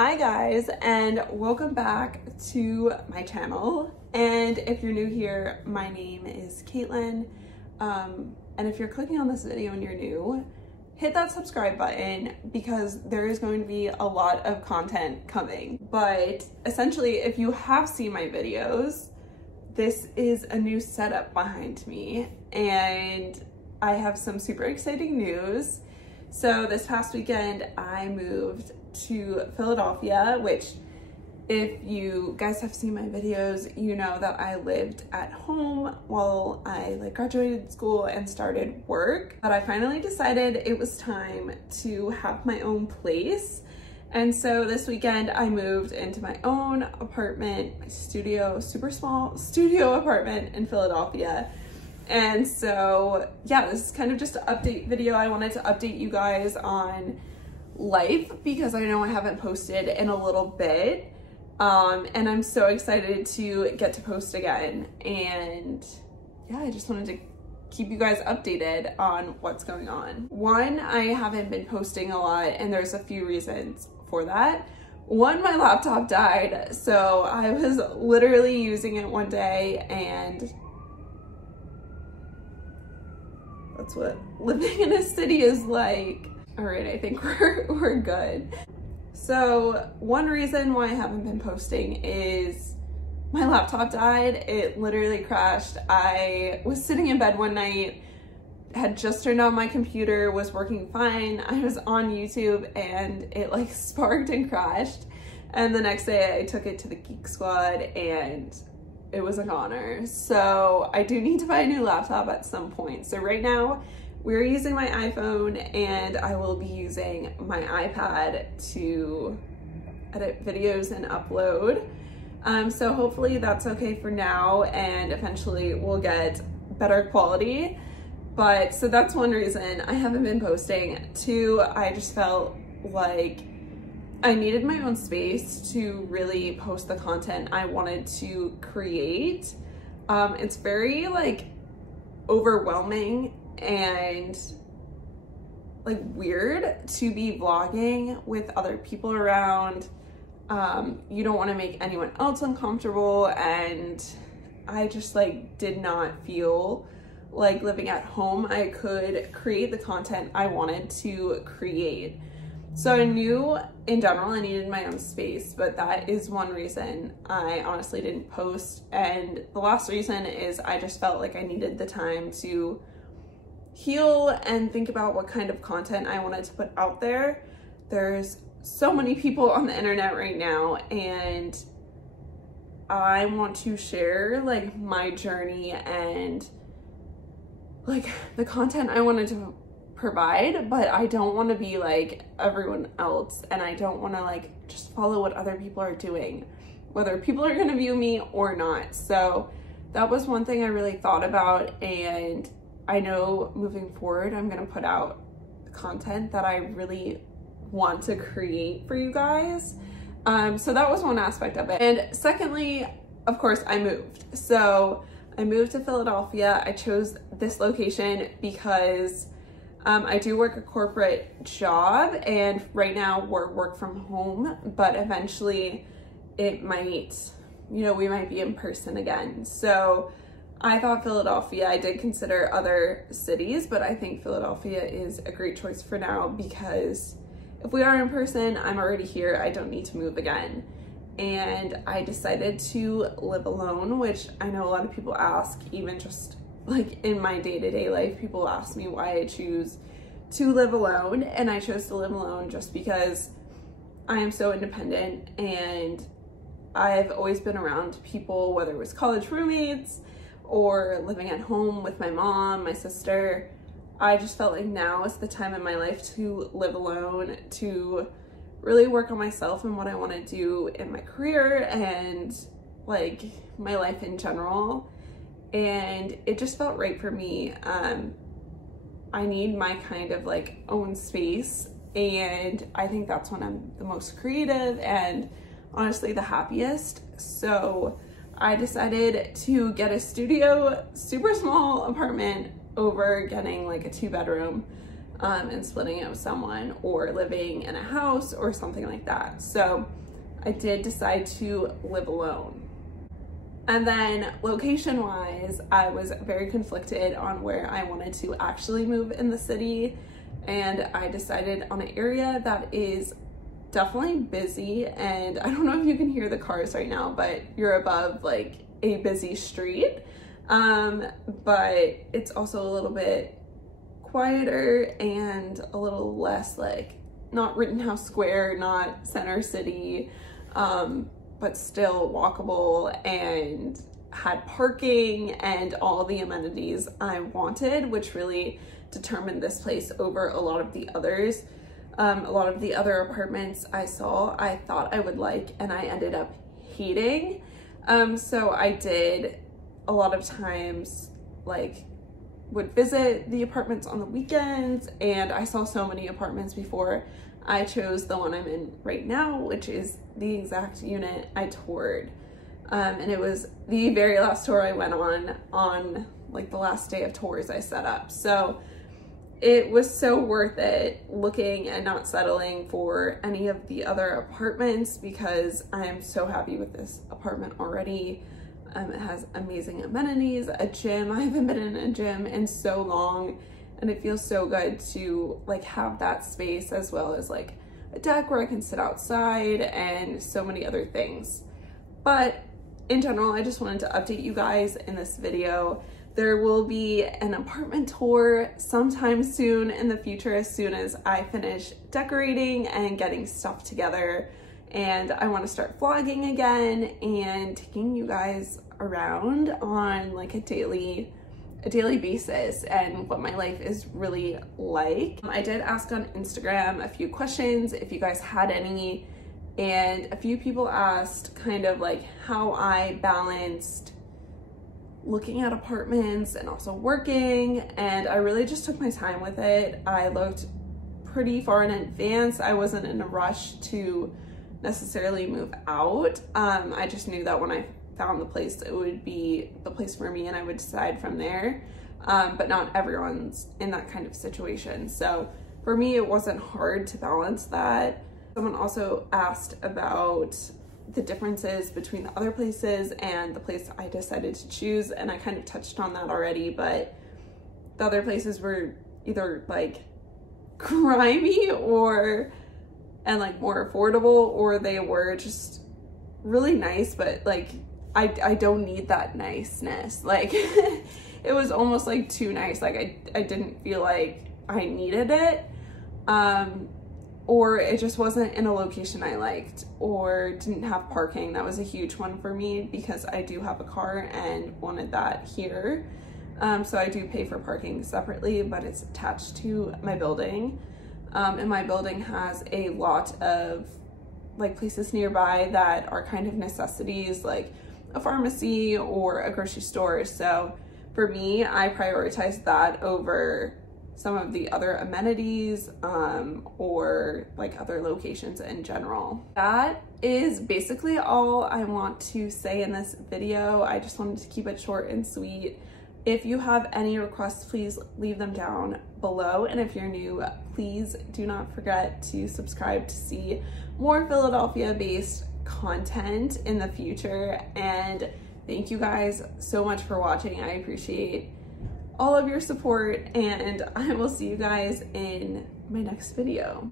Hi guys, and welcome back to my channel. And if you're new here, my name is Caitlin. And if you're clicking on this video and you're new, hit that subscribe button because there is going to be a lot of content coming. But essentially, if you have seen my videos, this is a new setup behind me and I have some super exciting news. So this past weekend, I moved to Philadelphia, which if you guys have seen my videos, you know that I lived at home while I graduated school and started work. But I finally decided it was time to have my own place. And so this weekend I moved into my own apartment, my studio, super small studio apartment in Philadelphia. And so yeah, this is kind of just an update video. I wanted to update you guys on life because I know I haven't posted in a little bit. And I'm so excited to get to post again. And yeah, I just wanted to keep you guys updated on what's going on. One, I haven't been posting a lot and there's a few reasons for that. One, my laptop died. So I was literally using it one day and that's what living in a city is like. All right, I think we're good. So one reason why I haven't been posting is my laptop died. It literally crashed. I was sitting in bed one night, had just turned on my computer, was working fine. I was on YouTube and it sparked and crashed. And the next day I took it to the Geek Squad and it was a goner. So I do need to buy a new laptop at some point. So right now we're using my iPhone and I will be using my iPad to edit videos and upload. So hopefully that's okay for now and eventually we'll get better quality. But so that's one reason I haven't been posting. Two, I just felt like I needed my own space to really post the content I wanted to create. It's very overwhelming and weird to be vlogging with other people around. You don't want to make anyone else uncomfortable, and I just did not feel like living at home I could create the content I wanted to create. So I knew in general I needed my own space, but that is one reason I honestly didn't post. And the last reason is I just felt like I needed the time to heal and think about what kind of content I wanted to put out there. There's so many people on the internet right now and I want to share my journey and the content I wanted to provide, but I don't want to be like everyone else and I don't want to just follow what other people are doing, whether people are going to view me or not. So that was one thing I really thought about, and I know moving forward I'm going to put out content that I really want to create for you guys. So that was one aspect of it. And secondly, of course, I moved. So I moved to Philadelphia. I chose this location because I do work a corporate job and right now we're work from home, but eventually it might, we might be in person again. So I thought Philadelphia, I did consider other cities, but I think Philadelphia is a great choice for now because if we are in person, I'm already here. I don't need to move again. And I decided to live alone, which I know a lot of people ask, even just in my day-to-day life, people ask me why I choose to live alone. And I chose to live alone just because I am so independent and I've always been around people, whether it was college roommates or living at home with my mom, my sister. I just felt like now is the time in my life to live alone, to really work on myself and what I want to do in my career and my life in general. And it just felt right for me. I need my kind of own space, and I think that's when I'm the most creative and honestly the happiest. So I decided to get a studio, super small apartment over getting a 2-bedroom. and splitting it with someone or living in a house or something like that. So I did decide to live alone. And then location wise, I was very conflicted on where I wanted to actually move in the city. And I decided on an area that is definitely busy. And I don't know if you can hear the cars right now, but you're above like a busy street. But it's also a little bit quieter and a little less like, not Rittenhouse Square, not Center City, but still walkable and had parking and all the amenities I wanted, which really determined this place over a lot of the others. A lot of the other apartments I saw, I thought I would like, and I ended up hating. So I did a lot of times like would visit the apartments on the weekends, and I saw so many apartments before I chose the one I'm in right now, which is the exact unit I toured. And it was the very last tour I went on like the last day of tours I set up. So it was so worth it looking and not settling for any of the other apartments, because I am so happy with this apartment already. It has amazing amenities, a gym. I haven't been in a gym in so long, and it feels so good to like have that space, as well as like a deck where I can sit outside and so many other things. But in general, I just wanted to update you guys in this video. There will be an apartment tour sometime soon in the future, as soon as I finish decorating and getting stuff together. And I want to start vlogging again and taking you guys around on like a daily basis and what my life is really like. I did ask on Instagram a few questions if you guys had any, and a few people asked kind of like how I balanced looking at apartments and also working, and I really just took my time with it. I looked pretty far in advance. I wasn't in a rush to necessarily move out. I just knew that when I found the place, it would be the place for me and I would decide from there. But not everyone's in that kind of situation. So for me, it wasn't hard to balance that. Someone also asked about the differences between the other places and the place I decided to choose, and I kind of touched on that already, but the other places were either like grimy and like more affordable, or they were just really nice, but like I don't need that niceness. Like it was almost like too nice. Like I didn't feel like I needed it. Or it just wasn't in a location I liked, or didn't have parking. That was a huge one for me because I do have a car and wanted that here. So I do pay for parking separately, but it's attached to my building. And my building has a lot of like places nearby that are kind of necessities, like a pharmacy or a grocery store. So for me, I prioritize that over some of the other amenities or like other locations in general. That is basically all I want to say in this video. I just wanted to keep it short and sweet. If you have any requests, please leave them down below. And if you're new, please do not forget to subscribe to see more Philadelphia-based content in the future. And thank you guys so much for watching. I appreciate all of your support, and I will see you guys in my next video.